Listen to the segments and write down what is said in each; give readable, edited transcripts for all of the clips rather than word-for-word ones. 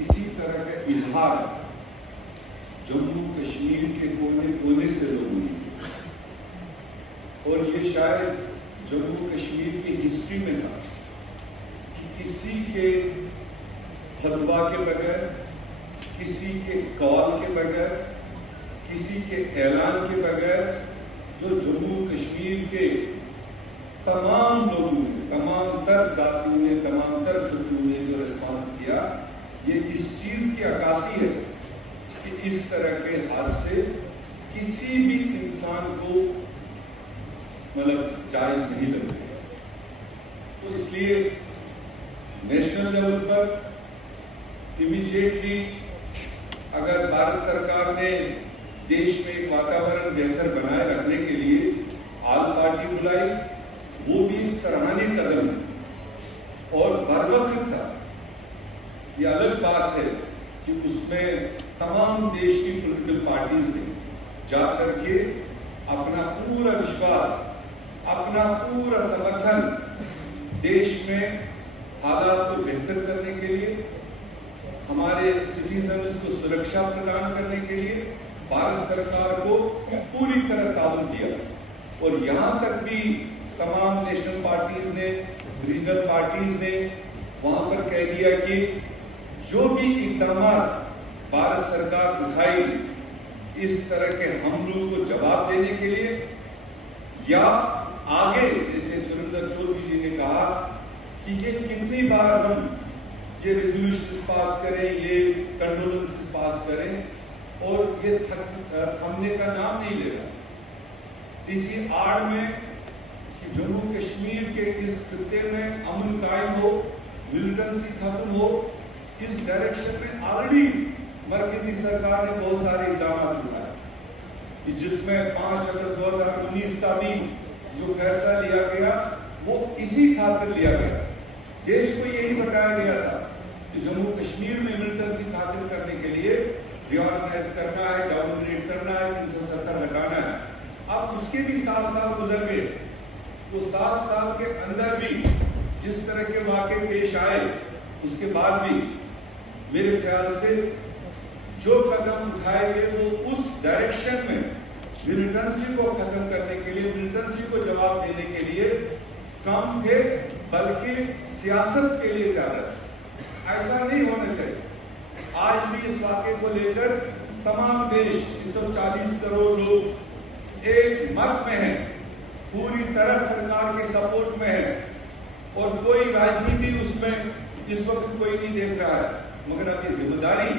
اسی طرح کا اظہار جموں کشمیر کے کونے کونے سے لوگوں نے کیا، اور یہ شاید جموں کشمیر کی ہسٹری میں تھا کہ کسی کے فتویٰ کے بغیر، کسی کے کال کے بغیر، کسی کے اعلان کے بغیر جو جموں کشمیر کے تمام لوگوں نے، تمام تر ذاتیوں نے، تمام تر گروہوں نے جو ریسپانس کیا، یہ اس چیز کی عکاسی ہے کہ اس طرح کے حادثے کسی بھی انسان کو جائز نہیں لگتے۔ تو اس لیے نیشنل لیول پر امیڈیٹلی اگر بھارت سرکار نے دیش میں ایک واتاورن بہتر بنائے رکھنے کے لیے آل پارٹی بلائی، وہ بھی ایک سراہنی قدم ہے اور بر وقت تھا۔ یہ الگ بات ہے کہ اس میں تمام دیش کی پولیٹیکل پارٹیز نے جا کر کے اپنا پورا وشواس، اپنا پورا سمرتھن دیش میں حالات کو بہتر کرنے کے لیے، ہمارے سٹیزنز کو سرکشا پردان کرنے کے لیے بھارت سرکار کو پوری طرح تعاون دیا، اور یہاں تک بھی تمام نیشنل پارٹیز نے، ریجنل پارٹیز نے وہاں پر کہہ دیا کہ جو بھی اقدامات بھارت سرکار اٹھائی اس طرح کے حملوں کو جواب دینے کے لیے، یا آگے جیسے سریندر چودھری جی نے کہا کہ یہ کتنی بار ہم یہ ریزولوشن پاس کریں، یہ کنڈولنس پاس کریں، اور یہ تھمنے کا نام نہیں لے رہا۔ اسی آڑ میں کہ جموں کشمیر کے اس خطے میں امن قائم ہو، ملیٹنسی ختم ہو، اس ڈائریکشن میں آلریڈی مرکزی سرکار نے بہت سارے اقدامات اٹھائے، جس میں 5 اگست 2019 کا بھی جو فیصلہ لیا گیا وہ اسی خاطر لیا گیا۔ دیش کو یہی بتایا گیا تھا کہ جموں کشمیر میں ملیٹنسی ختم کرنے کے لیے ری آرگنائز کرنا ہے، ڈاؤن گریڈ کرنا ہے، 370 ہٹانا ہے۔ اب اس کے بھی 7 سال گزر گئے، وہ 7 سال کے اندر بھی جس طرح کے واقعے پیش آئے، اس کے بعد بھی میرے خیال سے جو قدم اٹھائے گئے وہ اس ڈائریکشن میں ملیٹنسی کو ختم کرنے کے لیے، ملیٹنسی کو جواب دینے کے لیے کم تھے، بلکہ سیاست کے لیے زیادہ تھے۔ ایسا نہیں ہونا چاہیے۔ آج بھی اس واقعے کو لے کر تمام دیش 140 کروڑ لوگ ایک مت میں ہیں، پوری طرح سرکار کے سپورٹ میں ہے، اور کوئی راجنیتی اس میں اس وقت کوئی نہیں دیکھ رہا ہے، مگر اب یہ ذمہ داری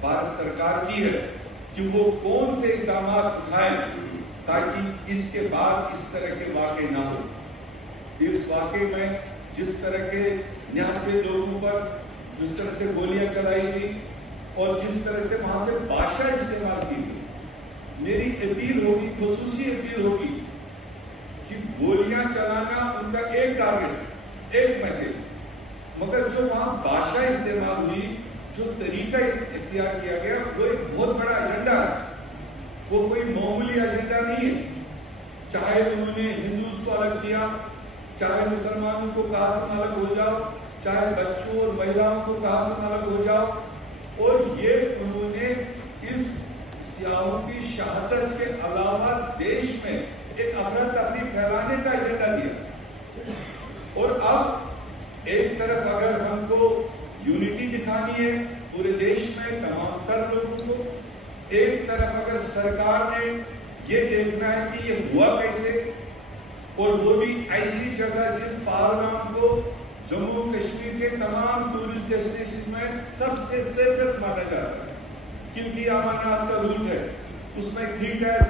بھارت سرکار کی ہے کہ وہ کون سے اقدامات اٹھائیں تاکہ اس کے بعد اس طرح کے واقع نہ ہو۔ اس واقعے میں جس طرح کے 99 لوگوں پر جس طرح سے گولیاں چلائی گئی اور جس طرح سے وہاں سے بھاشا استعمال کی گئی، میری اپیل ہوگی، خصوصی اپیل ہوگی کہ گولیاں چلانا ان کا ایک ٹارگٹ، ایک میسج، مگر جو وہاں بھاشا استعمال ہوئی، جو طریقہ اختیار کیا گیا، وہ ایک بہت بڑا ایجنڈا ہے، وہ کوئی معمولی ایجنڈا نہیں ہے۔ چاہے انہوں نے ہندوز کو الگ کیا، چاہے مسلمانوں کو کہا تم الگ ہو جاؤ، چاہے بچوں اور مہیلاؤں کو کہا تم الگ ہو جاؤ، اور یہ انہوں نے اس سیاحوں کی شہادت کے علاوہ دیش میں ایک افراتفری پھیلانے کا ایجنڈا دیا۔ اور اب ایک طرف اگر ہم کو یونٹی دکھانی ہے پورے دیش میں تمام تر لوگوں کو، ایک طرف اگر سرکار نے یہ دیکھنا ہے کہ یہ ہوا کیسے، اور وہ بھی ایسی جگہ جس پہلگام کو جموں کشمیر کے تمام ٹورسٹ ڈیسٹینیشن میں سب سے سیفسٹ مانا جاتا ہے، کیونکہ امرناتھ کا روٹ ہے، اس میں 3 ٹائر